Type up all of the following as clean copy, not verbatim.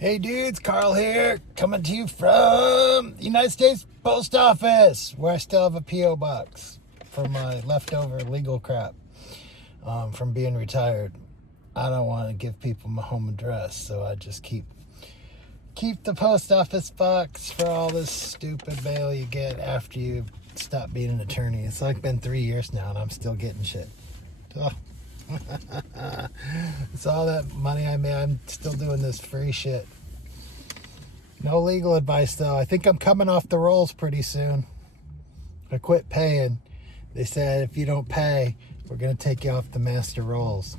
Hey dudes, Carl here, coming to you from the United States Post Office, where I still have a P.O. box for my leftover legal crap from being retired. I don't want to give people my home address, so I just keep the post office box for all this stupid mail you get after you stop being an attorney. It's like been 3 years now, and I'm still getting shit. Oh. It's all that money I made. I'm still doing this free shit. No legal advice though. I think I'm coming off the rolls pretty soon. I quit paying. They said if you don't pay, we're gonna take you off the master rolls.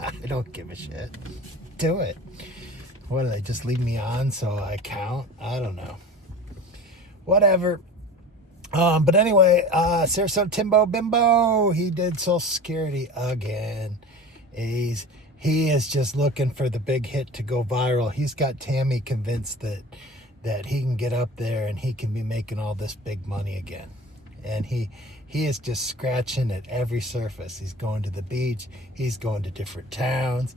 I don't give a shit. Do it. What do they just leave me on so I count? I don't know. Whatever. But anyway, Sarasota Timbo Bimbo, he did Social Security again. He is just looking for the big hit to go viral. He's got Tammy convinced that he can get up there and he can be making all this big money again. And he is just scratching at every surface. He's going to the beach. He's going to different towns.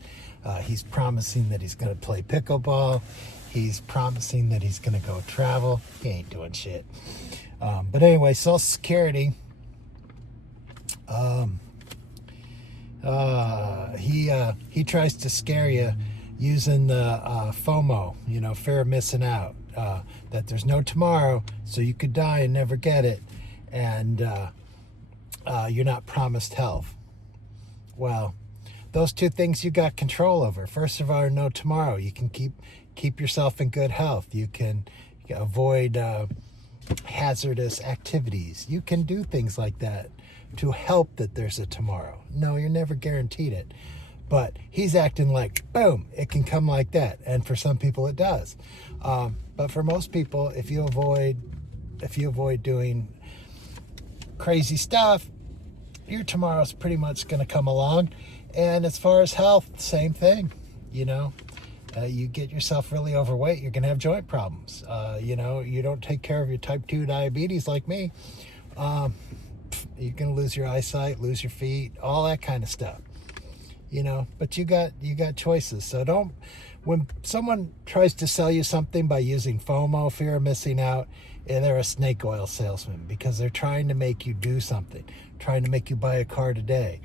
He's promising that he's going to play pickleball. He's promising that he's going to go travel. He ain't doing shit. But anyway, Social Security, he tries to scare you using the FOMO, fear of missing out, that there's no tomorrow, so you could die and never get it, and you're not promised health. Well, those two things you got control over. First of all, no tomorrow. You can keep yourself in good health. You can avoid hazardous activities. You can do things like that to help that there's a tomorrow. No, you're never guaranteed it, but he's acting like boom, it can come like that, and for some people it does, but for most people, if you avoid doing crazy stuff, your tomorrow's pretty much going to come along. And as far as health, same thing. You get yourself really overweight, you're going to have joint problems. You don't take care of your type 2 diabetes like me, you're going to lose your eyesight, lose your feet, all that kind of stuff. But you got choices. So when someone tries to sell you something by using FOMO, fear of missing out, they're a snake oil salesman, because they're trying to make you do something, trying to make you buy a car today.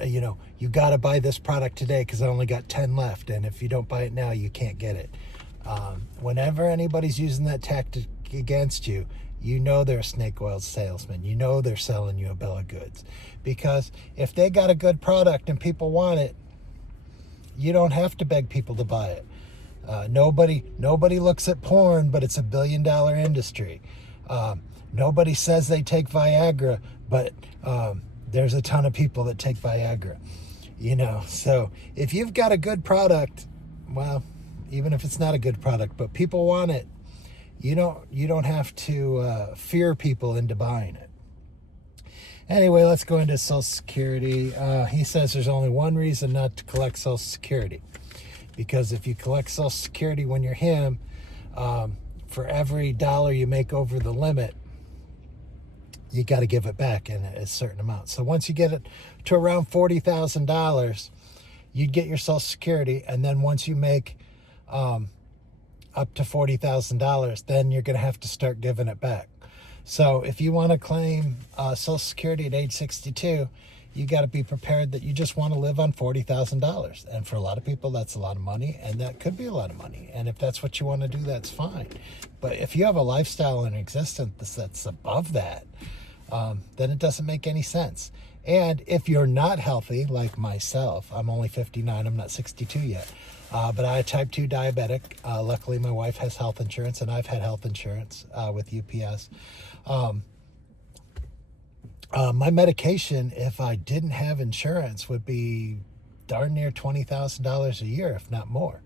You got to buy this product today because I only got 10 left, and if you don't buy it now, you can't get it. Whenever anybody's using that tactic against you, they're a snake oil salesman. They're selling you a bill of goods, because if they got a good product and people want it, you don't have to beg people to buy it. Nobody looks at porn, but it's $1 billion industry. Nobody says they take Viagra, but there's a ton of people that take Viagra, so if you've got a good product, well, even if it's not a good product, but people want it, you don't have to fear people into buying it. Anyway, let's go into Social Security. He says there's only one reason not to collect Social Security, because if you collect Social Security when you're him, for every dollar you make over the limit, you got to give it back in a certain amount. So once you get it to around $40,000, you'd get your Social Security. And then once you make up to $40,000, then you're going to have to start giving it back. So if you want to claim Social Security at age 62, you got to be prepared that you just want to live on $40,000. And for a lot of people, that's a lot of money, and that could be a lot of money. And if that's what you want to do, that's fine. But if you have a lifestyle in existence that's above that, then it doesn't make any sense. And if you're not healthy, like myself, I'm only 59, I'm not 62 yet, but I'm type 2 diabetic. Luckily, my wife has health insurance, and I've had health insurance with UPS. My medication, if I didn't have insurance, would be darn near $20,000 a year, if not more.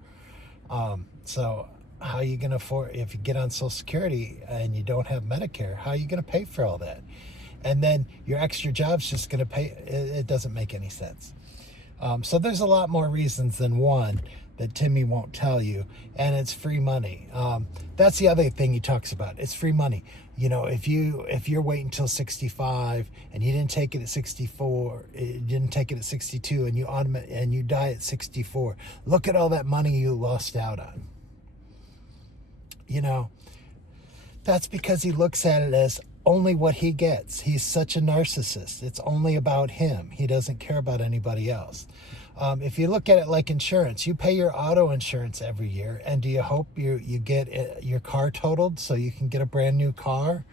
So how are you going to afford, if you get on Social Security and you don't have Medicare, how are you going to pay for all that? And then your extra job's just going to pay. It doesn't make any sense. So there's a lot more reasons than one that Timmy won't tell you, and it's free money. That's the other thing he talks about. It's free money. if you're waiting until 65 and you didn't take it at 64, you didn't take it at 62, and you die at 64, look at all that money you lost out on. That's because he looks at it as only what he gets. He's such a narcissist. It's only about him. He doesn't care about anybody else. If you look at it like insurance, you pay your auto insurance every year, and do you hope you get your car totaled so you can get a brand new car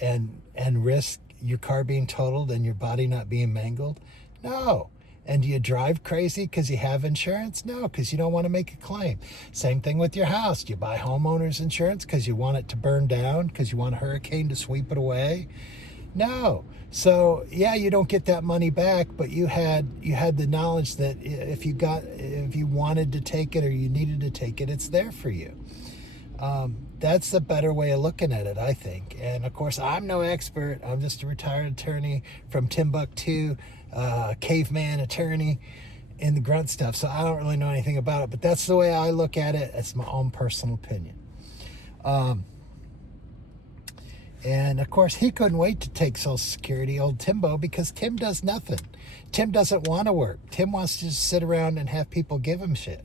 and risk your car being totaled and your body not being mangled? No. And do you drive crazy because you have insurance? No, because you don't want to make a claim. Same thing with your house. Do you buy homeowners insurance because you want it to burn down, because you want a hurricane to sweep it away? No. So yeah, you don't get that money back, but you had the knowledge that if you wanted to take it or you needed to take it, it's there for you. That's the better way of looking at it, I think. And of course, I'm no expert. I'm just a retired attorney from Timbuktu, caveman attorney in the grunt stuff. So I don't really know anything about it, but that's the way I look at it. It's my own personal opinion. And of course, he couldn't wait to take Social Security, old Timbo, because Tim does nothing. Tim doesn't want to work. Tim wants to just sit around and have people give him shit.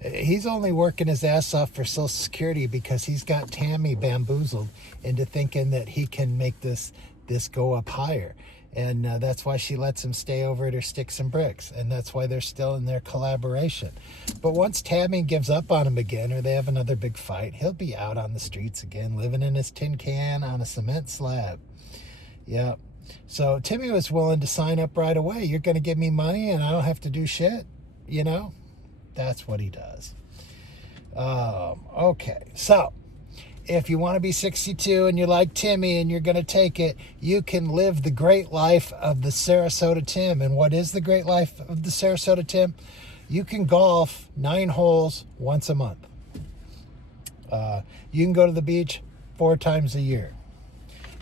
He's only working his ass off for Social Security because he's got Tammy bamboozled into thinking that he can make this go up higher. And that's why she lets him stay over at her Sticks and Bricks. And that's why they're still in their collaboration. But once Tammy gives up on him again, or they have another big fight, he'll be out on the streets again, living in his tin can on a cement slab. Yep. So Timmy was willing to sign up right away. You're going to give me money and I don't have to do shit? That's what he does. Okay. So if you want to be 62 and you like Timmy and you're going to take it, you can live the great life of the Sarasota Tim. And what is the great life of the Sarasota Tim? You can golf 9 holes once a month. You can go to the beach 4 times a year.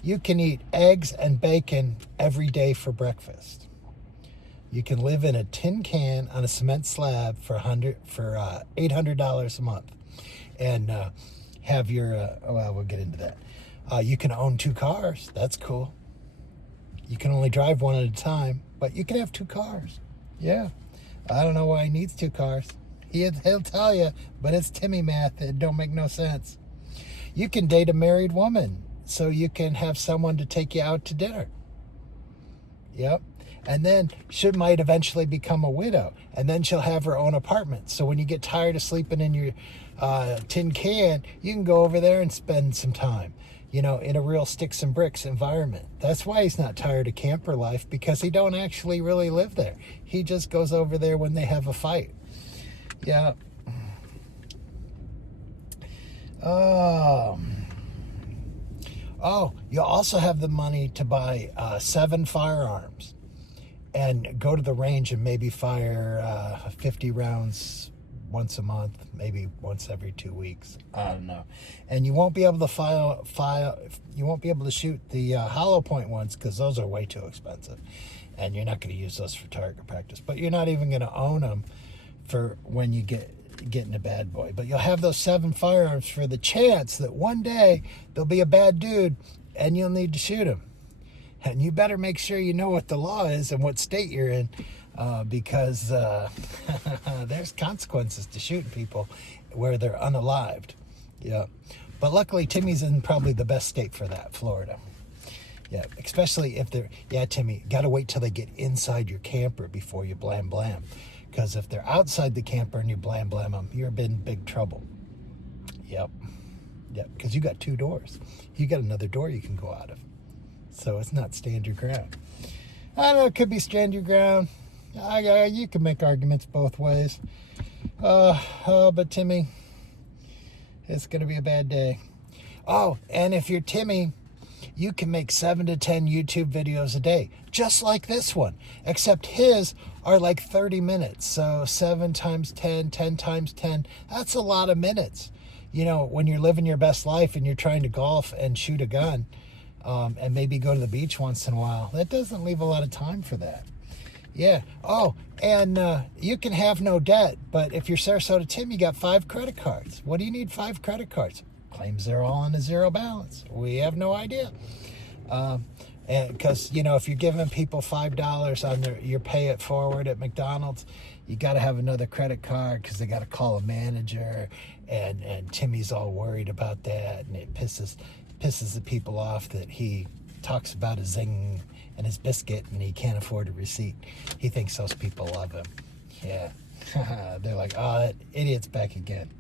You can eat eggs and bacon every day for breakfast. You can live in a tin can on a cement slab for $800 a month. And have your, we'll get into that. You can own 2 cars. That's cool. You can only drive one at a time, but you can have 2 cars. Yeah. I don't know why he needs 2 cars. He'll tell you, but it's Timmy math. It don't make no sense. You can date a married woman, so you can have someone to take you out to dinner. Yep. And then she might eventually become a widow, and then she'll have her own apartment. So when you get tired of sleeping in your tin can, you can go over there and spend some time, in a real Sticks and Bricks environment. That's why he's not tired of camper life, because he don't actually really live there. He just goes over there when they have a fight. Yeah. You'll also have the money to buy 7 firearms and go to the range and maybe fire 50 rounds once a month, maybe once every 2 weeks. I don't know. And you won't be able to you won't be able to shoot the hollow point ones, because those are way too expensive. And you're not going to use those for target practice. But you're not even going to own them for when you get in a bad boy. But you'll have those 7 firearms for the chance that one day there'll be a bad dude and you'll need to shoot him. And you better make sure you know what the law is and what state you're in, because there's consequences to shooting people where they're unalived. Yeah. But luckily, Timmy's in probably the best state for that, Florida. Yeah, especially if they're, Timmy, got to wait till they get inside your camper before you blam blam. Because if they're outside the camper and you blam blam them, you're in big trouble. Yep, because you got 2 doors. You got another door you can go out of. So it's not stand your ground. I don't know, it could be stand your ground. You can make arguments both ways. But Timmy, it's going to be a bad day. Oh, and if you're Timmy, you can make 7 to 10 YouTube videos a day, just like this one, except his are like 30 minutes. So 7 times 10, 10 times 10, that's a lot of minutes. When you're living your best life and you're trying to golf and shoot a gun, and maybe go to the beach once in a while, that doesn't leave a lot of time for that. Yeah. Oh, and you can have no debt, but if you're Sarasota Tim, you got 5 credit cards. What do you need 5 credit cards? claims they're all on a zero balance. We have no idea. And because, you know, if you're giving people $5 on your pay it forward at McDonald's, you got to have another credit card because they got to call a manager, and Timmy's all worried about that, and it pisses the people off that he talks about his zing and his biscuit and he can't afford a receipt. He thinks those people love him. Yeah. They're like, oh, that idiot's back again.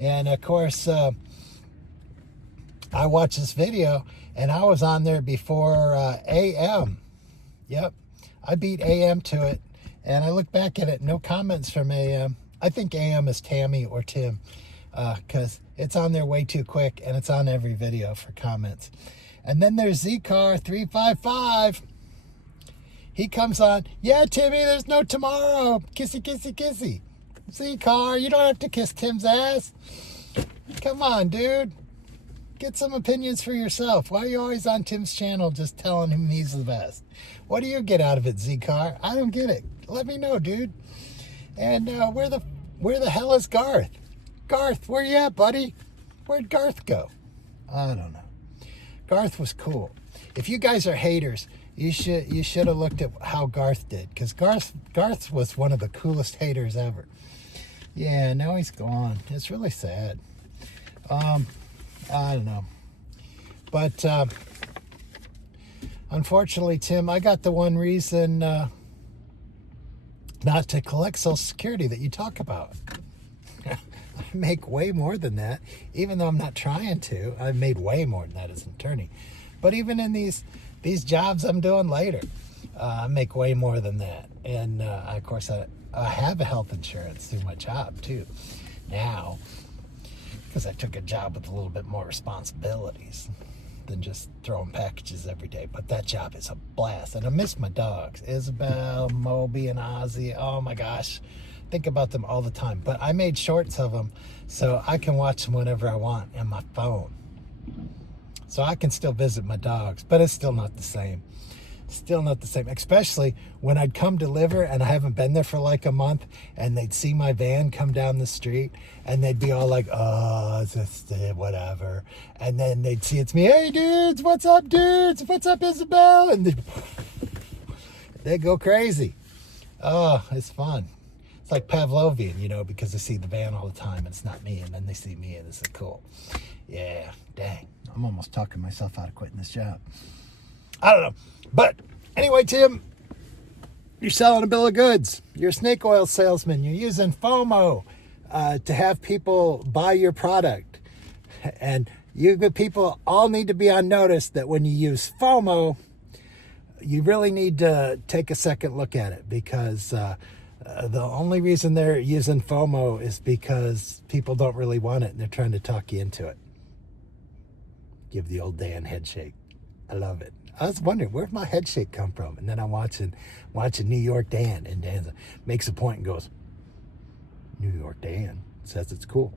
And of course, I watched this video and I was on there before AM. Yep. I beat AM to it. And I look back at it, no comments from AM. I think AM is Tammy or Tim, because it's on there way too quick, and it's on every video for comments. And then there's ZCar355. He comes on, yeah, Timmy, there's no tomorrow. Kissy, kissy, kissy. ZCar, you don't have to kiss Tim's ass. Come on, dude. Get some opinions for yourself. Why are you always on Tim's channel just telling him he's the best? What do you get out of it, ZCar? I don't get it. Let me know, dude. And where the hell is Garth? Garth, where you at, buddy? Where'd Garth go? I don't know. Garth was cool. If you guys are haters, you should have looked at how Garth did, because Garth was one of the coolest haters ever. Yeah, now he's gone. It's really sad. I don't know. But unfortunately, Tim, I got the one reason not to collect Social Security that you talk about. I make way more than that, even though I'm not trying to. I've made way more than that as an attorney. But even in these jobs I'm doing later, I make way more than that. And of course, I have a health insurance through my job too now, because I took a job with a little bit more responsibilities than just throwing packages every day. But that job is a blast. And I miss my dogs, Isabel, Moby, and Ozzy. Oh my gosh. Think about them all the time. But I made shorts of them so I can watch them whenever I want on my phone. So I can still visit my dogs, but it's still not the same. Still not the same, especially when I'd come deliver and I haven't been there for like a month, and they'd see my van come down the street and they'd be all like, oh, it's just whatever. And then they'd see it's me. Hey, dudes, what's up, dudes? What's up, Isabel? And they go crazy. Oh, it's fun. It's like Pavlovian, you know, because they see the van all the time and it's not me, and then they see me and it's like, cool. Yeah, dang. I'm almost talking myself out of quitting this job. I don't know. But anyway, Tim, you're selling a bill of goods. You're a snake oil salesman. You're using FOMO to have people buy your product. And you people all need to be on notice that when you use FOMO, you really need to take a second look at it, because the only reason they're using FOMO is because people don't really want it and they're trying to talk you into it. Give the old Dan head shake. I love it. I was wondering, where'd my head shake come from? And then I'm watching New York Dan, and Dan makes a point and goes, New York Dan says it's cool.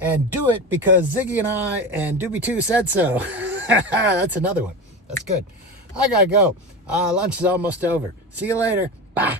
And do it because Ziggy and I and Doobie 2 said so. That's another one. That's good. I gotta go. Lunch is almost over. See you later. Bye.